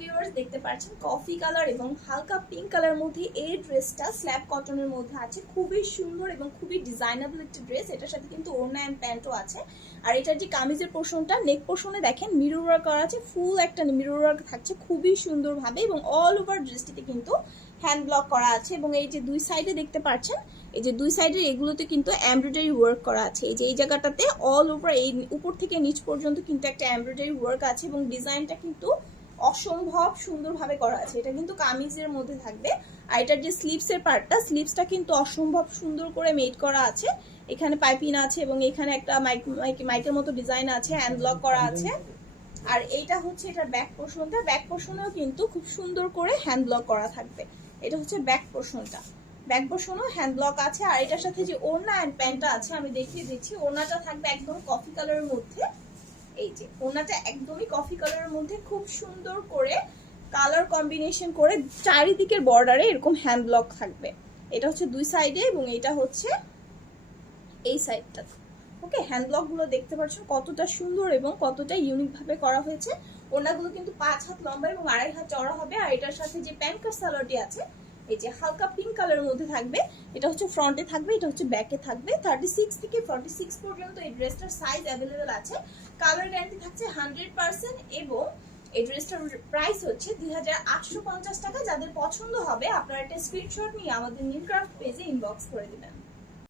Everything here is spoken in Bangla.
ভিউয়ার্স, দেখতে পাচ্ছেন কফি কালার এবং হালকা পিঙ্ক কালার মধ্যে এই ড্রেসটা স্ল্যাব কটনের মধ্যে আছে। খুবই সুন্দর এবং খুবই ডিজাইনেবল একটা ড্রেস। এটার সাথে কিন্তু ওড়না এন্ড প্যান্টও আছে। আর এটার যে কামিজের পোর্শনটা, নেক পোর্শনে দেখেন মিরর ওয়ার্ক করা আছে, ফুল একটা মিরর ওয়ার্ক থাকছে খুবই সুন্দরভাবে, এবং অল ওভার ড্রেসটিতে কিন্তু হ্যান্ড ব্লক করা আছে। এবং এই যে দুই সাইডে দেখতে পাচ্ছেন, এই যে দুই সাইডের এগুলোতে কিন্তু এমব্রয়ডারি ওয়ার্ক করা আছে। এই যে এই জায়গাটাতে অল ওভার এই উপর থেকে নিচ পর্যন্ত কিন্তু একটা এমব্রয়ডারি ওয়ার্ক আছে, এবং ডিজাইনটা কিন্তু অসম্ভব সুন্দরভাবে করা আছে। এটা কিন্তু কামিজের মধ্যে থাকবে। আর এটার যে স্লিভসের পার্টটা, স্লিভসটা কিন্তু অসম্ভব সুন্দর করে মেড করা আছে। এখানে পাইপিং আছে এবং এখানে একটা মাইকের মতো ডিজাইন আছে, হ্যান্ড ব্লক করা আছে। আর এইটা হচ্ছে এটার ব্যাক পোর্শনটা, ব্যাক পোর্শনেও কিন্তু খুব সুন্দর করে হ্যান্ড ব্লক করা থাকবে। এটা হচ্ছে ব্যাক পোর্শনটা, ব্যাক পোর্শনও হ্যান্ড ব্লক আছে। আর এটার সাথে যে ওড়না এন্ড প্যান্টটা আছে আমি দেখিয়ে দিচ্ছি। ওড়নাটা থাকবে একদম কফি কালারের মধ্যে। এই যে ওড়নাটা একদমই কফি কালারের মধ্যে খুব সুন্দর করে কালার কম্বিনেশন করে চারিদিকের বর্ডারে এরকম হ্যান্ড ব্লক থাকবে। এটা হচ্ছে দুই সাইডে এবং এটা হচ্ছে এই সাইডটা। ওকে, হ্যান্ড ব্লক গুলো দেখতে পাচ্ছেন কতটা সুন্দর এবং কতটা ইউনিক ভাবে করা হয়েছে। ওড়নাগুলো কিন্তু 5 হাত লম্বা এবং 2.5 হাত চওড়া হবে। আর এটার সাথে যে প্যান্ট কাট সালোয়ারটি আছে, এই যে হালকা পিঙ্ক কালারের মধ্যে থাকবে। এটা হচ্ছে ফ্রন্টে থাকবে, এটা হচ্ছে ব্যাকে থাকবে। 36 থেকে 46 পর্যন্ত এই ড্রেসটার সাইজ অ্যাভেলেবেল আছে। কালার গ্যারান্টি থাকছে 100% এবং এই ড্রেসটার প্রাইস হচ্ছে 2850 টাকা। যাদের পছন্দ হবে আপনারা একটা স্ক্রিনশট নিয়ে আমাদের নিউ ক্রাফট পেজে ইনবক্স করে দিবেন।